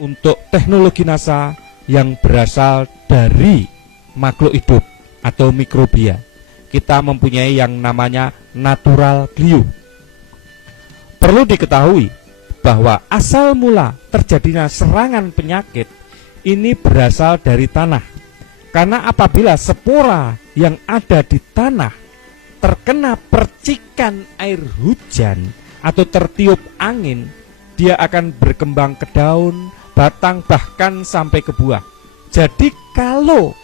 untuk teknologi NASA yang berasal dari makhluk hidup atau mikrobia. Kita mempunyai yang namanya natural glue. Perlu diketahui bahwa asal mula terjadinya serangan penyakit ini berasal dari tanah. Karena apabila spora yang ada di tanah terkena percikan air hujan atau tertiup angin, dia akan berkembang ke daun, batang, bahkan sampai ke buah. Jadi kalau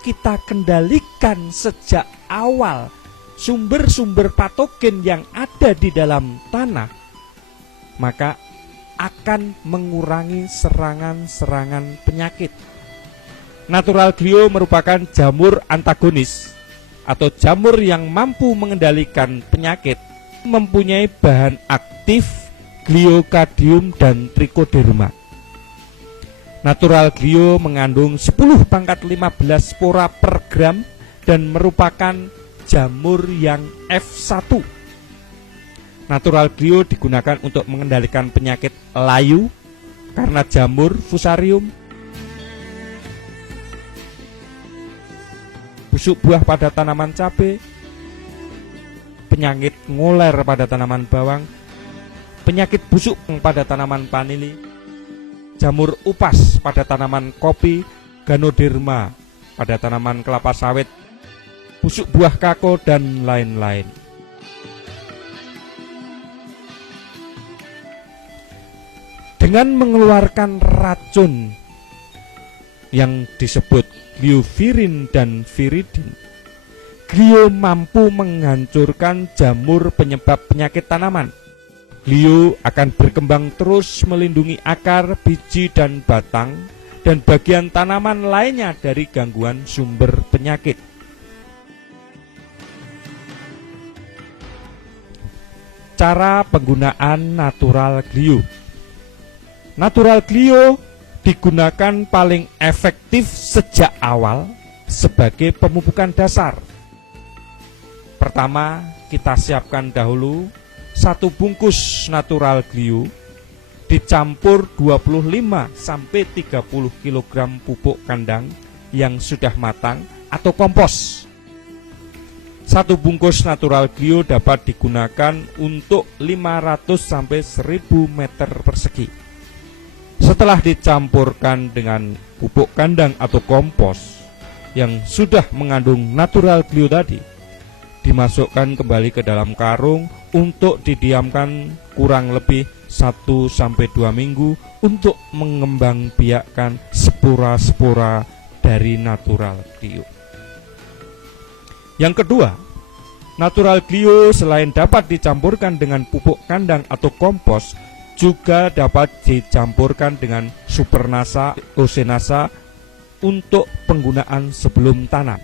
kita kendalikan sejak awal sumber-sumber patogen yang ada di dalam tanah, maka akan mengurangi serangan-serangan penyakit. Natural glue merupakan jamur antagonis atau jamur yang mampu mengendalikan penyakit, mempunyai bahan aktif gliokadium dan trichoderma. Natural glue mengandung 10⁻15 spora per gram dan merupakan jamur yang F1. Natural glue digunakan untuk mengendalikan penyakit layu karena jamur fusarium, busuk buah pada tanaman cabai, penyakit ngoler pada tanaman bawang, penyakit busuk pada tanaman vanili, jamur upas pada tanaman kopi, ganoderma pada tanaman kelapa sawit, busuk buah kakao, dan lain-lain. Dengan mengeluarkan racun yang disebut gliovirin dan viridin, glio mampu menghancurkan jamur penyebab penyakit tanaman. Glio akan berkembang terus melindungi akar, biji, dan batang, dan bagian tanaman lainnya dari gangguan sumber penyakit. Cara penggunaan natural glue. Natural glue digunakan paling efektif sejak awal sebagai pemupukan dasar. Pertama, kita siapkan dahulu 1 bungkus natural glue dicampur 25-30 kg pupuk kandang yang sudah matang atau kompos. 1 bungkus natural glue dapat digunakan untuk 500-1000 meter persegi. Setelah dicampurkan dengan pupuk kandang atau kompos yang sudah mengandung natural glue tadi, dimasukkan kembali ke dalam karung untuk didiamkan kurang lebih 1-2 minggu untuk mengembangbiakkan spora-spora dari natural glue. Yang kedua, natural glue selain dapat dicampurkan dengan pupuk kandang atau kompos, juga dapat dicampurkan dengan supernasa, osenasa untuk penggunaan sebelum tanam.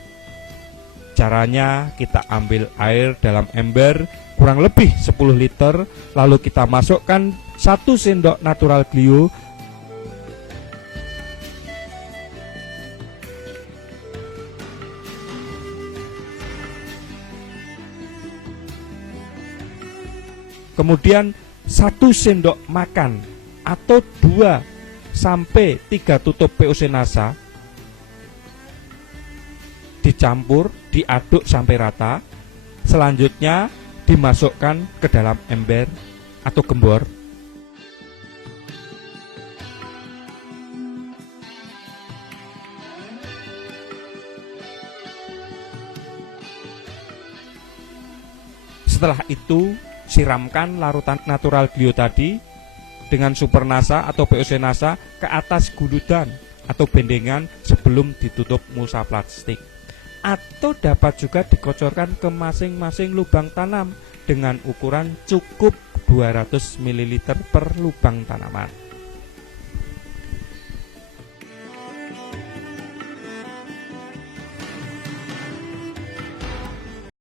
Caranya, kita ambil air dalam ember kurang lebih 10 liter, lalu kita masukkan 1 sendok natural glue, kemudian 1 sendok makan atau 2-3 tutup POC NASA, dicampur, diaduk sampai rata. Selanjutnya dimasukkan ke dalam ember atau gembor. Setelah itu, siramkan larutan natural glue tadi dengan supernasa atau POC NASA ke atas guludan atau bendengan sebelum ditutup mulsa plastik. Atau dapat juga dikocorkan ke masing-masing lubang tanam dengan ukuran cukup 200 ml per lubang tanaman.